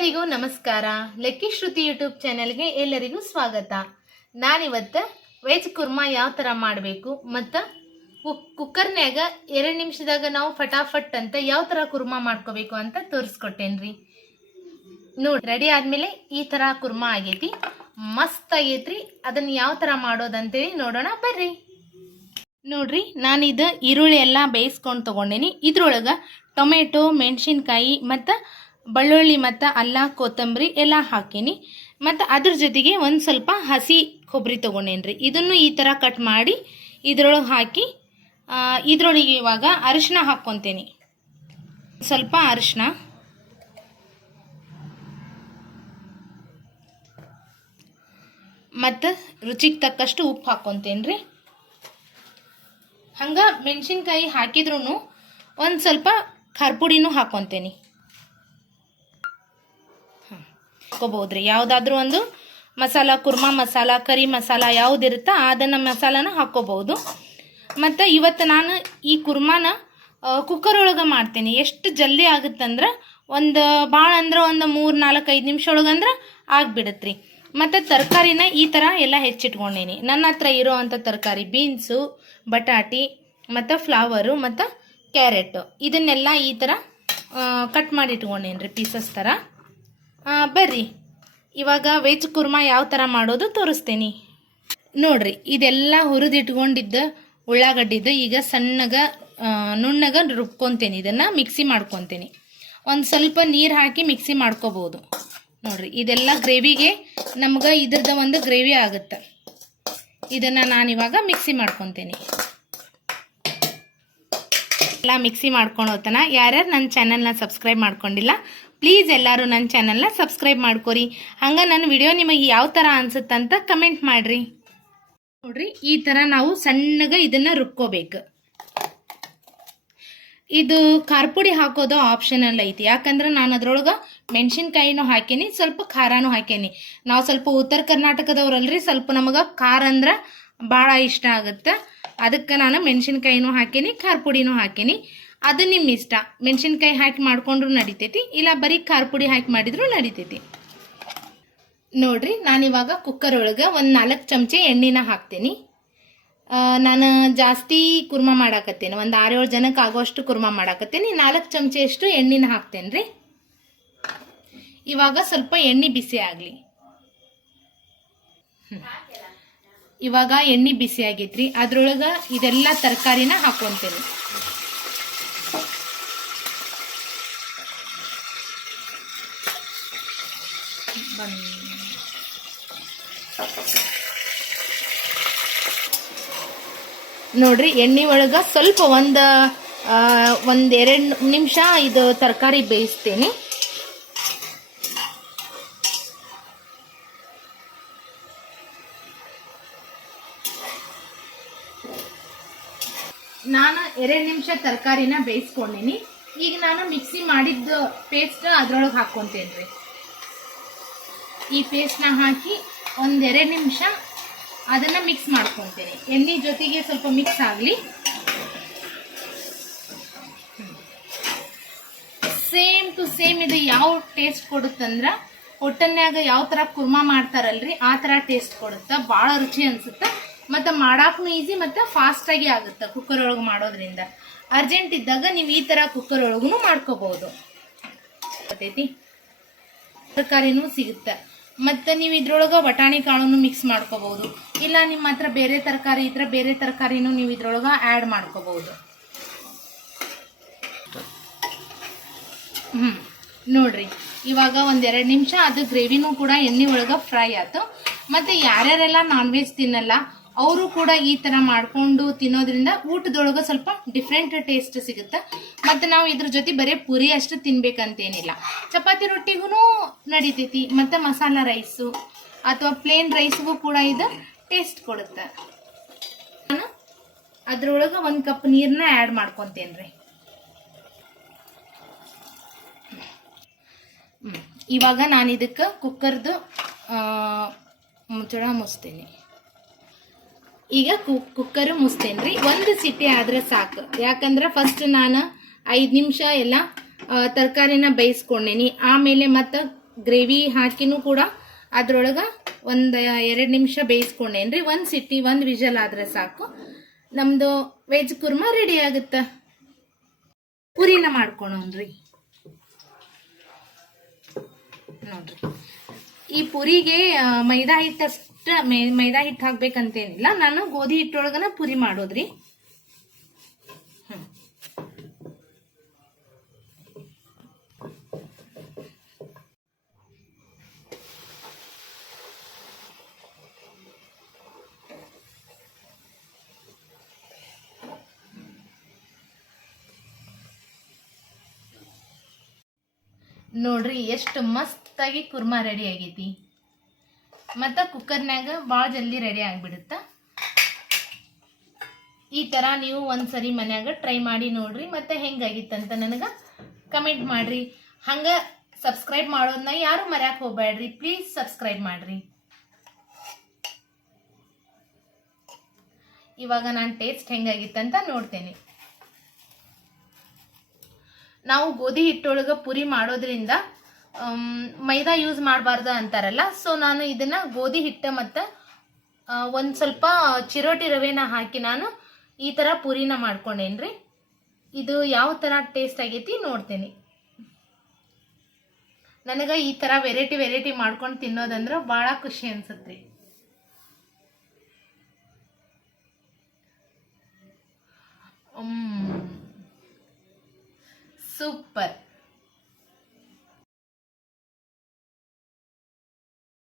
ಎಲ್ಲರಿಗೂ ನಮಸ್ಕಾರ. ಲೆಕ್ಕಿ ಶ್ರುತಿ ಯೂಟ್ಯೂಬ್ ಚಾನೆಲ್ಗೆ ಎಲ್ಲರಿಗೂ ಸ್ವಾಗತ. ನಾನಿವತ್ತು ವೆಜ್ ಕುರ್ಮಾ ಯಾವ ಥರ ಮಾಡಬೇಕು ಮತ್ತು ಕುಕ್ಕರ್ನ್ಯಾಗ 2 ನಿಮಿಷದಾಗ ನಾವು ಫಟಾಫಟ್ ಅಂತ ಯಾವ ಥರ ಕುರ್ಮಾ ಮಾಡ್ಕೋಬೇಕು ಅಂತ ತೋರಿಸ್ಕೊಟ್ಟೇನ್ರಿ. ನೋಡಿ, ರೆಡಿ ಆದಮೇಲೆ ಈ ಥರ ಕುರ್ಮಾ ಆಗೈತಿ. ಮಸ್ತ್ ಆಗೈತ್ರಿ. ಅದನ್ನು ಯಾವ ಥರ ಮಾಡೋದಂತೇಳಿ ನೋಡೋಣ ಬರ್ರಿ. ನೋಡ್ರಿ, ನಾನಿದು ಈರುಳ್ಳಿ ಎಲ್ಲ ಬೇಯಿಸ್ಕೊಂಡು ತೊಗೊಂಡೇನಿ. ಇದ್ರೊಳಗೆ ಟೊಮೆಟೊ, ಮೆಣಸಿನ್ಕಾಯಿ ಮತ್ತು ಬೆಳ್ಳುಳ್ಳಿ ಮತ್ತು ಅಲ್ಲ, ಕೊತ್ತಂಬರಿ ಎಲ್ಲ ಹಾಕೀನಿ. ಮತ್ತು ಅದ್ರ ಜೊತೆಗೆ ಒಂದು ಸ್ವಲ್ಪ ಹಸಿ ಕೊಬ್ಬರಿ ತೊಗೊಂಡೇನ್ರಿ. ಇದನ್ನು ಈ ಥರ ಕಟ್ ಮಾಡಿ ಇದ್ರೊಳಗೆ ಹಾಕಿ ಇದ್ರೊಳಗೆ ಇವಾಗ ಅರಿಶಿನ ಹಾಕ್ಕೊತೀನಿ. ಸ್ವಲ್ಪ ಅರಿಶಿನ, ಮತ್ತು ರುಚಿಗೆ ತಕ್ಕಷ್ಟು ಉಪ್ಪು ಹಾಕ್ಕೊತೀನಿ ರೀ. ಹಂಗೆ ಮೆಣಸಿನ್ಕಾಯಿ ಹಾಕಿದ್ರೂ ಒಂದು ಸ್ವಲ್ಪ ಖಾರ ಪುಡಿನೂ ಹಾಕ್ಕೊತೀನಿ. ಹಾಕೋಬಹುದ್ರಿ. ಯಾವುದಾದ್ರೂ ಒಂದು ಮಸಾಲ, ಕುರ್ಮಾ ಮಸಾಲ, ಕರಿ ಮಸಾಲ ಯಾವುದಿರುತ್ತೋ ಅದನ್ನು ಮಸಾಲಾನ ಹಾಕ್ಕೋಬಹುದು. ಮತ್ತು ಇವತ್ತು ನಾನು ಈ ಕುರ್ಮಾನ ಕುಕ್ಕರ್ ಒಳಗೆ ಮಾಡ್ತೀನಿ. ಎಷ್ಟು ಜಲ್ದಿ ಆಗುತ್ತಂದ್ರೆ ಒಂದು ಭಾಳ ಅಂದ್ರೆ ಒಂದು 3-4-5 ನಿಮಿಷ ಒಳಗಂದ್ರೆ ಆಗಿಬಿಡತ್ರಿ. ಮತ್ತು ತರಕಾರಿನ ಈ ಥರ ಎಲ್ಲ ಹೆಚ್ಚಿಟ್ಕೊಂಡೀನಿ. ನನ್ನ ಹತ್ರ ಇರೋ ಅಂಥ ತರಕಾರಿ ಬೀನ್ಸು, ಬಟಾಟಿ ಮತ್ತು ಫ್ಲವರು ಮತ್ತು ಕ್ಯಾರೆಟು ಇದನ್ನೆಲ್ಲ ಈ ಥರ ಕಟ್ ಮಾಡಿ ಇಟ್ಕೊಂಡೇನಿ ರೀ, ಪೀಸಸ್ ಥರ. ಬರ್ರಿ ಇವಾಗ ವೆಜ್ ಕುರ್ಮಾ ಯಾವ ಥರ ಮಾಡೋದು ತೋರಿಸ್ತೀನಿ. ನೋಡ್ರಿ, ಇದೆಲ್ಲ ಹುರಿದಿಟ್ಕೊಂಡಿದ್ದ ಉಳ್ಳಾಗಡ್ಡಿದ್ದು ಈಗ ಸಣ್ಣಗೆ ನುಣ್ಣಗೆ ರುಬ್ಕೊತೀನಿ. ಇದನ್ನು ಮಿಕ್ಸಿ ಮಾಡ್ಕೊತೀನಿ. ಒಂದು ಸ್ವಲ್ಪ ನೀರು ಹಾಕಿ ಮಿಕ್ಸಿ ಮಾಡ್ಕೋಬೋದು. ನೋಡ್ರಿ, ಇದೆಲ್ಲ ಗ್ರೇವಿಗೆ ನಮ್ಗೆ ಇದ್ರದ್ದು ಒಂದು ಗ್ರೇವಿ ಆಗುತ್ತೆ. ಇದನ್ನು ನಾನಿವಾಗ ಮಿಕ್ಸಿ ಮಾಡ್ಕೊತೀನಿ. ಎಲ್ಲ ಮಿಕ್ಸಿ ಮಾಡ್ಕೊಂಡು ಹೋಗ್ತಾನ. ಯಾರ್ಯಾರು ನನ್ನ ಚಾನಲ್ನ ಸಬ್ಸ್ಕ್ರೈಬ್ ಮಾಡ್ಕೊಂಡಿಲ್ಲ, ಪ್ಲೀಸ್ ಎಲ್ಲರೂ ನನ್ನ ಚಾನಲ್ನ ಸಬ್ಸ್ಕ್ರೈಬ್ ಮಾಡ್ಕೊರಿ. ಹಂಗೆ ನನ್ನ ವಿಡಿಯೋ ನಿಮಗೆ ಯಾವ ಥರ ಅನ್ಸುತ್ತಂತ ಕಮೆಂಟ್ ಮಾಡಿರಿ. ನೋಡ್ರಿ, ಈ ಥರ ನಾವು ಸಣ್ಣಗೆ ಇದನ್ನು ರುಬ್ಕೋಬೇಕು. ಇದು ಖಾರ ಪುಡಿ ಹಾಕೋದು ಆಪ್ಷನಲ್ ಐತಿ. ಯಾಕಂದ್ರೆ ನಾನು ಅದ್ರೊಳಗೆ ಮೆಣಸಿನ್ಕಾಯಿನೂ ಹಾಕೀನಿ, ಸ್ವಲ್ಪ ಖಾರನೂ ಹಾಕೀನಿ. ನಾವು ಸ್ವಲ್ಪ ಉತ್ತರ ಕರ್ನಾಟಕದವ್ರಲ್ರಿ, ಸ್ವಲ್ಪ ನಮಗೆ ಖಾರ ಅಂದ್ರೆ ಭಾಳ ಇಷ್ಟ ಆಗುತ್ತೆ. ಅದಕ್ಕೆ ನಾನು ಮೆಣಸಿನ್ಕಾಯಿನೂ ಹಾಕೀನಿ, ಖಾರ ಪುಡಿನೂ ಹಾಕೀನಿ. ಅದು ನಿಮ್ಮ ಇಷ್ಟ. ಮೆಣಸಿನ್ಕಾಯಿ ಹಾಕಿ ಮಾಡ್ಕೊಂಡ್ರೂ ನಡಿತೈತಿ, ಇಲ್ಲ ಬರೀ ಖಾರ ಪುಡಿ ಹಾಕಿ ಮಾಡಿದ್ರು ನಡಿತೈತಿ. ನೋಡ್ರಿ, ನಾನಿವಾಗ ಕುಕ್ಕರ್ ಒಳಗೆ ಒಂದು 4 ಚಮಚೆ ಎಣ್ಣೆನ ಹಾಕ್ತೀನಿ. ನಾನು ಜಾಸ್ತಿ ಕುರ್ಮಾ ಮಾಡಾಕತ್ತೇನೆ, ಒಂದು 6-7 ಜನಕ್ಕೆ ಆಗೋಷ್ಟು ಕುರ್ಮಾ ಮಾಡಾಕತ್ತೇನೆ. 4 ಚಮಚೆಯಷ್ಟು ಎಣ್ಣೆನ ಹಾಕ್ತೇನೆ ರೀ. ಇವಾಗ ಸ್ವಲ್ಪ ಎಣ್ಣೆ ಬಿಸಿ ಆಗಲಿ. ಇವಾಗ ಎಣ್ಣೆ ಬಿಸಿ ಆಗೈತ್ರಿ. ಅದ್ರೊಳಗೆ ಇದೆಲ್ಲ ತರಕಾರಿನ ಹಾಕ್ಕೊಂತೇನೆ. ನೋಡ್ರಿ, ಎಣ್ಣೆ ಒಳಗೆ ಸ್ವಲ್ಪ ಒಂದು 2 ನಿಮಿಷ ಇದು ತರಕಾರಿ ಬೇಯಿಸ್ತೇನೆ. ನಾನು 2 ನಿಮಿಷ ತರಕಾರಿನ ಬೇಯಿಸ್ಕೊಂಡೇನಿ. ಈಗ ನಾನು ಮಿಕ್ಸಿ ಮಾಡಿದ್ದು ಪೇಸ್ಟ್ ಅದ್ರೊಳಗೆ ಹಾಕ್ಕೊಂತೇನೆ ರೀ. ಈ ಪೇಸ್ಟ್ನ ಹಾಕಿ ಒಂದು 2 ನಿಮಿಷ ಅದನ್ನು ಮಿಕ್ಸ್ ಮಾಡ್ಕೊತೇನೆ. ಎಣ್ಣೆ ಜೊತೆಗೆ ಸ್ವಲ್ಪ ಮಿಕ್ಸ್ ಆಗಲಿ. ಸೇಮ್ ಟು ಸೇಮ್ ಇದು ಯಾವ ಟೇಸ್ಟ್ ಕೊಡುತ್ತಂದ್ರೆ ಹೋಟೆಲ್ನ್ಯಾಗ ಯಾವ ಥರ ಕುರ್ಮಾ ಮಾಡ್ತಾರಲ್ರಿ ಆ ಥರ ಟೇಸ್ಟ್ ಕೊಡುತ್ತೆ. ಭಾಳ ರುಚಿ ಅನಿಸುತ್ತೆ. ಮತ್ತು ಮಾಡಾಕೂ ಈಸಿ ಮತ್ತು ಫಾಸ್ಟಾಗಿ ಆಗುತ್ತೆ ಕುಕ್ಕರ್ ಒಳಗೆ ಮಾಡೋದ್ರಿಂದ. ಅರ್ಜೆಂಟ್ ಇದ್ದಾಗ ನೀವು ಈ ಥರ ಕುಕ್ಕರ್ ಒಳಗೂ ಮಾಡ್ಕೋಬಹುದು. ಗೊತ್ತೈತಿ, ತರಕಾರಿನೂ ಸಿಗುತ್ತೆ. ಮತ್ತು ನೀವು ಇದ್ರೊಳಗೆ ಬಟಾಣಿ ಕಾಳನ್ನು ಮಿಕ್ಸ್ ಮಾಡ್ಕೋಬಹುದು. ಇಲ್ಲ ನಿಮ್ಮ ಹತ್ರ ಬೇರೆ ತರಕಾರಿ ಇದ್ರೆ ಬೇರೆ ತರಕಾರಿನೂ ನೀವು ಇದ್ರೊಳಗೆ ಆ್ಯಡ್ ಮಾಡ್ಕೋಬಹುದು. ನೋಡ್ರಿ, ಇವಾಗ ಒಂದು 2 ನಿಮಿಷ ಅದು ಗ್ರೇವಿನೂ ಕೂಡ ಎಣ್ಣೆ ಒಳಗೆ ಫ್ರೈ ಆಯ್ತು. ಮತ್ತು ಯಾರ್ಯಾರೆಲ್ಲ ನಾನ್ ವೆಜ್ ತಿನ್ನಲ್ಲ ಅವರು ಕೂಡ ಈ ಥರ ಮಾಡ್ಕೊಂಡು ತಿನ್ನೋದ್ರಿಂದ ಊಟದೊಳಗೆ ಸ್ವಲ್ಪ ಡಿಫ್ರೆಂಟ್ ಟೇಸ್ಟ್ ಸಿಗುತ್ತೆ. ಮತ್ತು ನಾವು ಇದ್ರ ಜೊತೆ ಬರೀ ಪೂರಿ ಅಷ್ಟು ತಿನ್ಬೇಕಂತೇನಿಲ್ಲ, ಚಪಾತಿ ರೊಟ್ಟಿಗೂ ನಡಿತೈತಿ. ಮತ್ತು ಮಸಾಲ ರೈಸು ಅಥವಾ ಪ್ಲೇನ್ ರೈಸ್ಗೂ ಕೂಡ ಇದು ಟೇಸ್ಟ್ ಕೊಡುತ್ತೆ. ನಾನು ಅದ್ರೊಳಗೆ 1 ಕಪ್ ನೀರನ್ನ ಆ್ಯಡ್ ಮಾಡ್ಕೊತೇನೆ ರೀ. ಇವಾಗ ನಾನು ಇದಕ್ಕೆ ಕುಕ್ಕರ್ದು ಮುಚ್ಚಳ ಮುಚ್ತೇನೆ. ಈಗ ಕುಕ್ಕರ್ ಮುಚ್ತೇನೆ ರೀ. 1 ಸಿಟಿ ಆದ್ರೆ ಸಾಕು. ಯಾಕಂದ್ರೆ ಫಸ್ಟ್ ನಾನು 5 ನಿಮಿಷ ಎಲ್ಲ ತರಕಾರಿನ ಬೇಯಿಸ್ಕೊಂಡೇನಿ. ಆಮೇಲೆ ಮತ್ತು ಗ್ರೇವಿ ಹಾಕಿನೂ ಕೂಡ ಅದ್ರೊಳಗೆ ಒಂದು 2 ನಿಮಿಷ ಬೇಯಿಸ್ಕೊಂಡೇನ್ರಿ. ಒಂದು ಸಿಟಿ 1 ವಿಜಲ್ ಆದ್ರೆ ಸಾಕು, ನಮ್ದು ವೆಜ್ ಕುರ್ಮಾ ರೆಡಿ ಆಗುತ್ತೆ. ಪುರಿನ ಮಾಡ್ಕೊಳೋಣ್ರಿ. ನೋಡ್ರಿ, ಈ ಪುರಿಗೆ ಮೈದಾ ಹಿಟ್ಟಷ್ಟ ಮೈದಾ ಹಿಟ್ಟು ಹಾಕ್ಬೇಕಂತೇನಿಲ್ಲ, ನಾನು ಗೋಧಿ ಹಿಟ್ಟೊಳಗನ ಪುರಿ ಮಾಡೋದ್ರಿ. ನೋಡ್ರಿ ಎಷ್ಟು ಮಸ್ತಾಗಿ ಕುರ್ಮಾ ರೆಡಿ ಆಗೈತಿ. ಮತ್ತು ಕುಕ್ಕರ್ನ್ಯಾಗ ಭಾಳ ಜಲ್ದಿ ರೆಡಿ ಆಗಿಬಿಡುತ್ತೆ. ಈ ಥರ ನೀವು ಒಂದ್ಸರಿ ಮನ್ಯಾಗ ಟ್ರೈ ಮಾಡಿ ನೋಡ್ರಿ, ಮತ್ತು ಹೆಂಗಾಗಿತ್ತಂತ ನನಗೆ ಕಮೆಂಟ್ ಮಾಡ್ರಿ. ಹಂಗೆ ಸಬ್ಸ್ಕ್ರೈಬ್ ಮಾಡೋದನ್ನ ಯಾರು ಮರ್ಯಾಕೆ ಹೋಗ್ಬೇಡ್ರಿ, ಪ್ಲೀಸ್ ಸಬ್ಸ್ಕ್ರೈಬ್ ಮಾಡ್ರಿ. ಇವಾಗ ನಾನು ಟೇಸ್ಟ್ ಹೆಂಗಾಗಿತ್ತಂತ ನೋಡ್ತೇನೆ. ನಾವು ಗೋಧಿ ಹಿಟ್ಟೊಳಗೆ ಪುರಿ ಮಾಡೋದ್ರಿಂದ ಮೈದಾ ಯೂಸ್ ಮಾಡಬಾರ್ದು ಅಂತಾರಲ್ಲ, ಸೊ ನಾನು ಇದನ್ನ ಗೋಧಿ ಹಿಟ್ಟು ಮತ್ತು ಒಂದು ಸ್ವಲ್ಪ ಚಿರೋಟಿ ರವೆನ ಹಾಕಿ ನಾನು ಈ ಥರ ಪುರಿನ ಮಾಡ್ಕೊಂಡೇನ್ರಿ. ಇದು ಯಾವ ಥರ ಟೇಸ್ಟ್ ಆಗೈತಿ ನೋಡ್ತೇನೆ. ನನಗೆ ಈ ಥರ ವೆರೈಟಿ ಮಾಡ್ಕೊಂಡು ತಿನ್ನೋದಂದ್ರೆ ಭಾಳ ಖುಷಿ ಅನ್ಸುತ್ತೆ. ಸೂಪರ್.